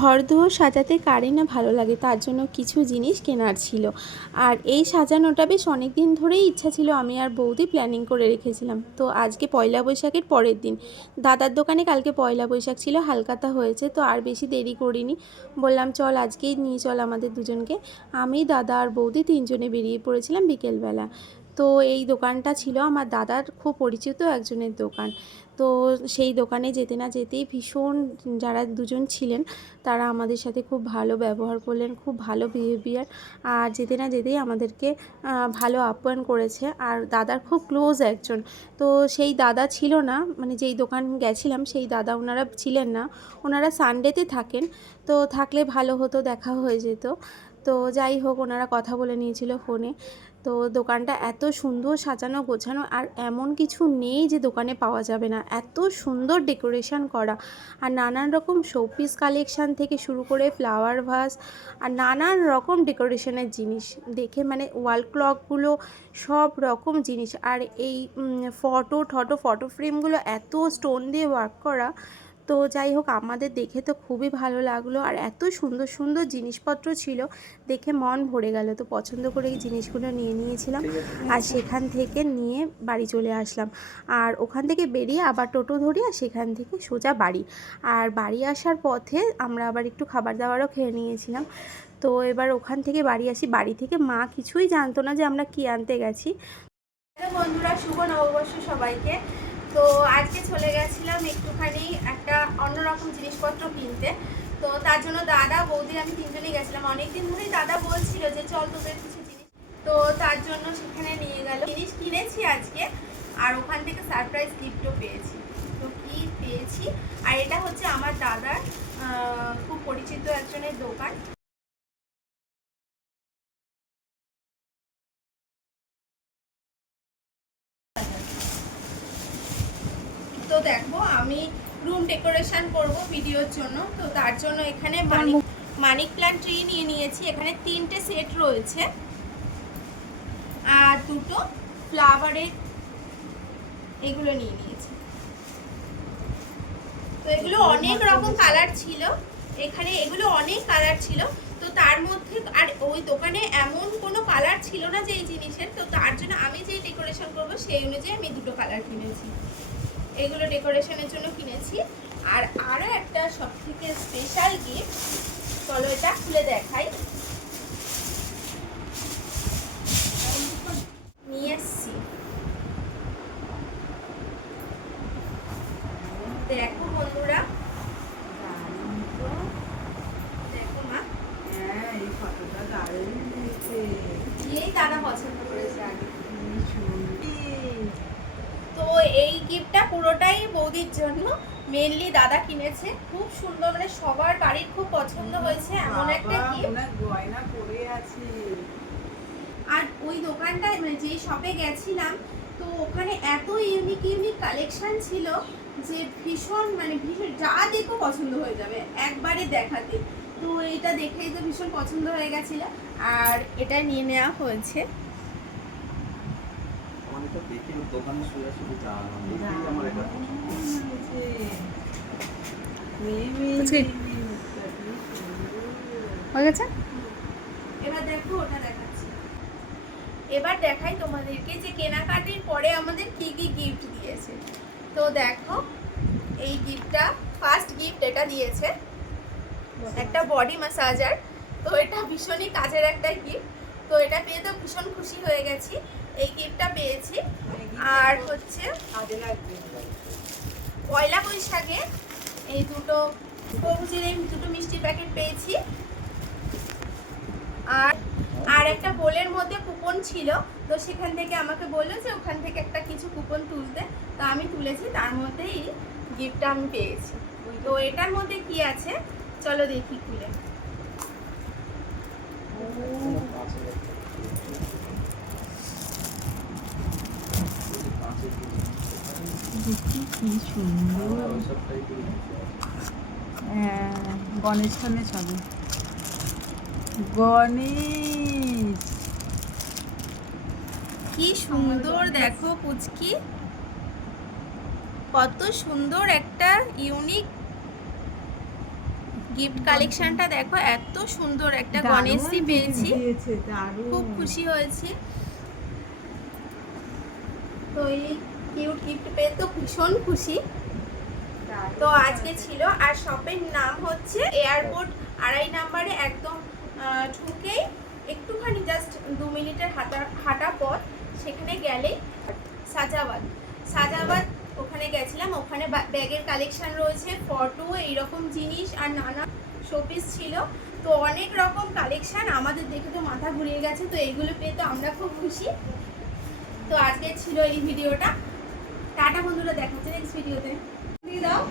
ঘরদোর সাজাতে কারই না ভালো লাগে, তার জন্য কিছু জিনিস কেনার ছিল। আর এই সাজানোটা বেশ অনেক দিন ধরেই ইচ্ছা ছিল, আমি আর বৌদি প্ল্যানিং করে রেখেছিলাম। তো আজকে পয়লা বৈশাখের পরের দিন দাদার দোকানে কালকে পয়লা বৈশাখ ছিল, হালখাতা হয়েছে, তো আর বেশি দেরি করিনি। বললাম চল আজকেই নিয়ে চল আমাদের দুজনকে। আমি, দাদা আর বৌদি তিনজনে বেরিয়ে পড়েছিলাম বিকেলবেলা। তো এই দোকানটা ছিল আমার দাদার খুব পরিচিত একজনের দোকান। তো সেই দোকানে যেতে না যেতেই ভীষণ, যারা দুজন ছিলেন তারা আমাদের সাথে খুব ভালো ব্যবহার করলেন, খুব ভালো বিহেভিয়ার। আর যেতে না যেতেই আমাদেরকে ভালো আপ্যায়ন করেছে। আর দাদার খুব ক্লোজ একজন, তো সেই দাদা ছিল না, মানে যেই দোকান গেছিলাম সেই দাদা ওনারা ছিলেন না, ওনারা সানডেতে থাকেন। তো থাকলে ভালো হতো, দেখা হয়ে যেত। তো যাই হোক, ওনারা কথা বলে নিয়েছিল ফোনে। তো দোকানটা এত সুন্দর সাজানো গোছানো, আর এমন কিছু নেই যে দোকানে পাওয়া যাবে না, এত সুন্দর ডেকোরেশন করা। আর নানান রকম শোপিস কালেকশান থেকে শুরু করে ফ্লাওয়ার ভাস আর নানান রকম ডেকোরেশনের জিনিস দেখে মানে ওয়াল ক্লকগুলো, সব রকম জিনিস। আর এই ফটো ফ্রেমগুলো এত স্টোন দিয়ে ওয়ার্ক করা। তো যাই হোক, আমাদের দেখে তো খুবই ভালো লাগলো, আর এত সুন্দর সুন্দর জিনিসপত্র ছিল, দেখে মন ভরে গেল। তো পছন্দ করে এই জিনিসগুলো নিয়ে নিয়েছিলাম, আর সেখান থেকে নিয়ে বাড়ি চলে আসলাম। আর ওখান থেকে বেরিয়ে আবার টোটো ধরি, আর সেখান থেকে সোজা বাড়ি। আর বাড়ি আসার পথে আমরা আবার একটু খাবার দাবারও খেয়ে নিয়েছিলাম। তো এবার ওখান থেকে বাড়ি আসি, বাড়ি থেকে মা কিছুই জানতো না যে আমরা কি আনতে গেছি। বন্ধুরা, শুভ নববর্ষ সবাইকে। তো আজকে চলে গেছিলাম একটুখানি একটা অন্যরকম জিনিসপত্র কিনতে। তো তার জন্য দাদা, বৌদি, আমি তিনজনেই গেছিলাম। অনেকদিন ধরেই দাদা বলছিল যে চল তোদের কিছু জিনিস, তো তার জন্য সেখানে নিয়ে গেল। জিনিস কিনেছি আজকে, আর ওখান থেকে সারপ্রাইজ গিফটও পেয়েছি। তো কি পেয়েছি, আর এটা হচ্ছে আমার দাদার খুব পরিচিত একজনের দোকান। তো দেখো, আমি রুম ডেকোরেশন করব ভিডিওর জন্য, তো তার জন্য এখানে মানিক প্ল্যান্ট ট্রি নিয়ে নিয়েছি। এখানে 3টে সেট রয়েছে, আর 2টো ফ্লাওয়ারের এগুলো নিয়ে নিয়েছি। তো এগুলো অনেক রকম কালার ছিল, এখানে এগুলো অনেক কালার ছিল। তো তার মধ্যে আর ওই দোকানে এমন কোনো কালার ছিল না যে এই জিনিসের, তো তার জন্য আমি যেই ডেকোরেশন করব সেই অনুযায়ী আমি 2টো কালার কিনেছি। এগুলো ডেকোরেশনের জন্য কিনেছি। আর আরও একটা সবথেকে স্পেশাল গিফট, চলো এটা খুলে দেখাই, নিয়ে এসছি। দেখো বন্ধুরা, দেখো মা, এই ফটোটা দারুণ হয়েছে। এই দাদা পছন্দ করেছে আগে। তো এই গিফটটা পুরোটাই বৌদির জন্য, মেনলি দাদা কিনেছে। খুব সুন্দর, মানে সবার বাড়ির খুব পছন্দ হয়েছে এমন একটা গিফট। গয়না পরে আছে। আর ওই দোকানটায়, মানে যে শপে গেছিলাম, তো ওখানে এত ইউনিক ইউনিক কালেকশন ছিল যে ভীষণ, মানে ভীষণ, যা দেখো পছন্দ হয়ে যাবে একবারে দেখাতে। তো এটা দেখেই তো ভীষণ পছন্দ হয়ে গেছিল, আর এটা নিয়ে নেওয়া হয়েছে। হয়ে গেছে। এবার দেখো, ওটা দেখাচ্ছি। এবার দেখাই তোমাদেরকে যে কেনাকাটির পরে আমাদের কি কি গিফট দিয়েছে। তো দেখো, এই গিফটটা, ফার্স্ট গিফট এটা দিয়েছে একটা বডি ম্যাসাজার। তো এটা ভীষণই কাজের একটা গিফট, তো এটা পেয়ে তো ভীষণ খুশি হয়ে গেছি। এই গিফটটা পেয়েছি। আর হচ্ছে পয়লা বৈশাখে এই 2টো তরমুজের এই 2টো মিষ্টির প্যাকেট পেয়েছি। আর একটা বোলের মধ্যে কুপন ছিল, তো সেখান থেকে আমাকে বললো যে ওখান থেকে একটা কিছু কুপন তুলতে, তো আমি তুলেছি, তার মধ্যেই গিফটটা আমি পেয়েছি। তো এটার মধ্যে কি আছে চলো দেখি খুলে। দেখি কি সুন্দর। গণেশ টনেশ হবে। গণেশ, কি সুন্দর দেখো পুচকি, কত সুন্দর একটা ইউনিক গিফট কালেকশনটা দেখো, এত সুন্দর একটা গণেশজি পেয়েছি, খুব খুশি হয়েছি। তো এই কিউট গিফট পেয়ে তো ভীষণ খুশি। তো আজকে ছিল, আর শপের নাম হচ্ছে এয়ারপোর্ট 2.5 নম্বরে, একদম ঢুকেই একটুখানি জাস্ট 2 মিনিটের হাঁটা পথ, সেখানে গেলেই সাজাবাদ ওখানে গেছিলাম। ওখানে ব্যাগের কালেকশন রয়েছে, ফটো, এইরকম জিনিস আর নানা শোপিস ছিল। তো অনেক রকম কালেকশন, আমাদের দেখে তো মাথা ঘুরিয়ে গেছে। তো এইগুলো পেয়ে তো আমরা খুব খুশি। তো আজকে ছিল এই ভিডিওটা। টাটা বন্ধুরা, দেখা হচ্ছে নেক্সট ভিডিওতে। দিয়ে দাও।